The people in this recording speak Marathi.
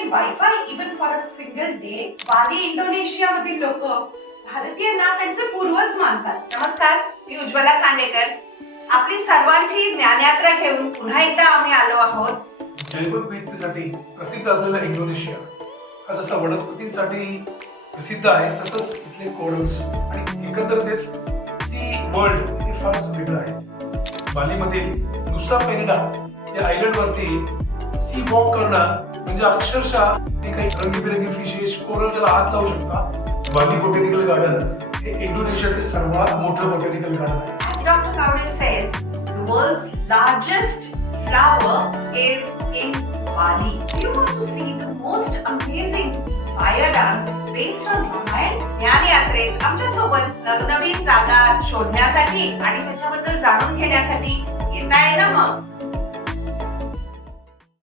and Wi-Fi even for a single day. बाली इंडोनेशियामधील लोक भारतीयांना त्यांचे पूर्वज मानतात. नमस्कार, मी उज्ज्वला खांडेकर. आपली सर्वांची ज्ञानयात्रा घेऊन पुन्हा एकदा आम्ही आलो आहोत. जैवविविधतेसाठी प्रसिद्ध असलेला इंडोनेशिया हा जसा वनस्पतींसाठी प्रसिद्ध आहे, तसंच इथले कोरल्स आणि एकंदरीतच सी वर्ल्ड हे फारच वेगळं आहे. बालीमधील नुसा पेनिडा या आयलंड वरती सी वॉक करणं म्हणजे अक्षरशः ते काही रंगीबेरंगी फिशेस, कोरल ज्याला हात लावू शकता. बाली बोटॅनिकल गार्डन हे इंडोनेशियातील सर्वात मोठं बोटॅनिकल गार्डन आहे. As Dr. Kaude said, the world's largest flower is in Bali. Do you want to see the most amazing fire dance based on Ramayan? ज्ञानयात्रेत आमच्या सोबत नवनवीन जागा शोधण्यासाठी आणि त्याच्याबद्दल जाणून घेण्यासाठी येताय ना मग?